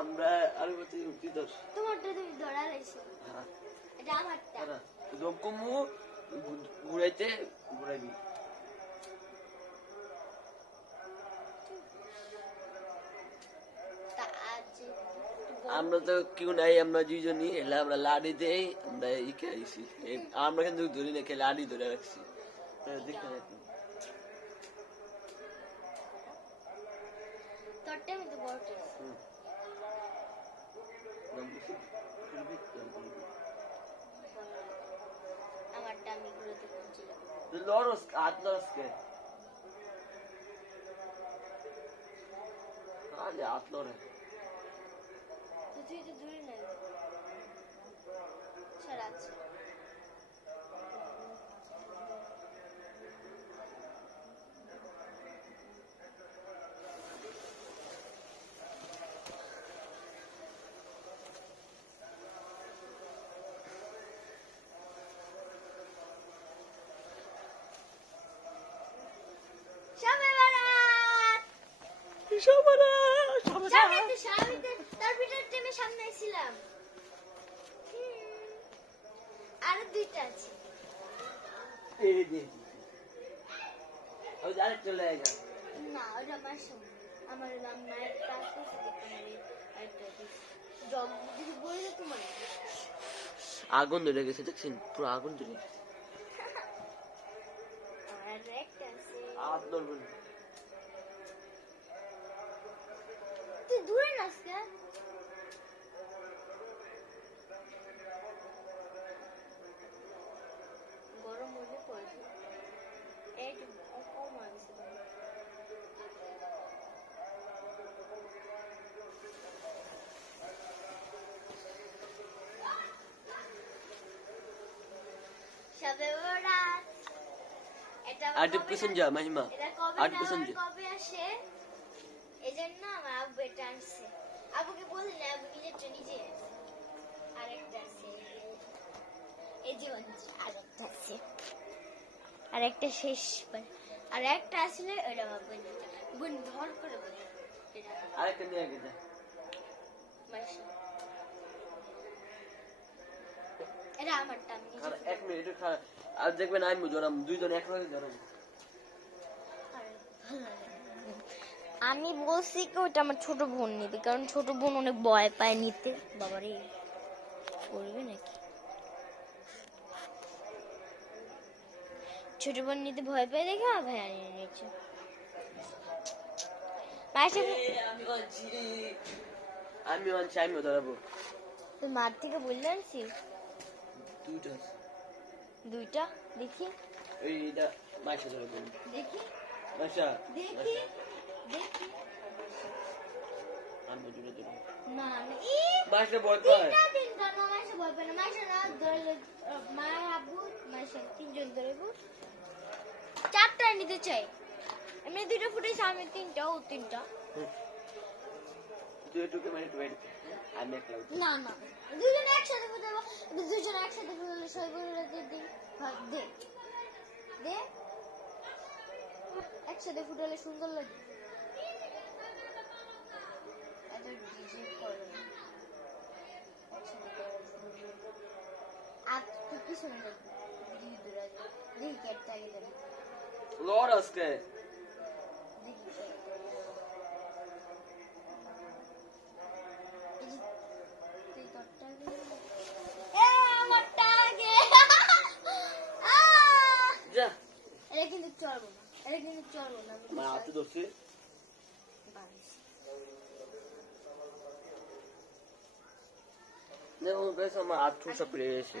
আমরা আরো কত ভিতর তোমারটা তুমি ধরা লাইছো এটা আমারটা রকমু ঘুরাইতে ঘুরাইবি আমরা তো কেউ নাই আমরা দুইজনই এলে আমরা লাড়ি দেই আমরা ইকে আইছি আমরা কিন্তু ধরি না লাড়ি ধরে রাখছি দেখতে তোরটা আমি তো বড়টা আমারটা আমি ঘুরাতে পৌঁছিলাম লরস হাত লরস কে আরে হাত লরে তুই তো দূরে নেই সারাচ্ছে সামনে ছিলাম আর দুইটা আছে চলে না ওটা আমার নাম নায়ক তোমার আগুন ধরে গেছে দেখছেন পুরো আগুন ধরে হাত ধরবেন তুই দূরে নাস কে গরম হলে পড়ে এই কম আছে আট পিছন যা মাহিমা 8% যা কবে আসে এজন্য আমার আব্বু এটা আনছে আব্বুকে বলি না আব্বু নিজে আরেকটা আছে এই যে আরেকটা আছে আরেকটা শেষ আর একটা আসলে ওটা আব্বু বোন ধর করে বলে আরেকটা নিয়ে আগে যা এটা আমারটা আমি নিজে এক মিনিট আর দেখবেন আমি জড়াম দুইজন একসাথে জড়াম আমি বলছি কি ওটা আমার ছোট বোন নিবে কারণ ছোট বোন অনেক ভয় পায় নিতে বাবারে করবে নাকি ছোট বোন নিতে ভয় পায় দেখে ভাই আনিয়ে নিয়েছে আমি ধরাবো তো মার থেকে বললে আনছি দুইটা দেখি এইটা মাইশা ধরাবো দেখি মাইশা দেখি দেখি আমি জুড়ে দেবো না মাইশা ভয় পায় তিনটা না মাইশা ভয় পায় না মাইশা না ধরলে মা আব্বু মাইশা তিনজন ধরবো চারটা নিতে চাই আমি দুইটা ফুটেছি আমি তিনটা ও তিনটা তুই একটু মানে ওয়েট আমি একলা না না দুইজন একসাথে ফুটাবো দুইজন একসাথে ফুটালে সইগুলো দিই দে দে একসাথে ফুটালে সুন্দর লাগে এত ডিজে করে আর তুই কি সুন্দর দেখি কেটটা আগে দেবে লড় আজকে হাতে ধরছি দেখুন আমার হাত ঠুসা পড়ে গেছে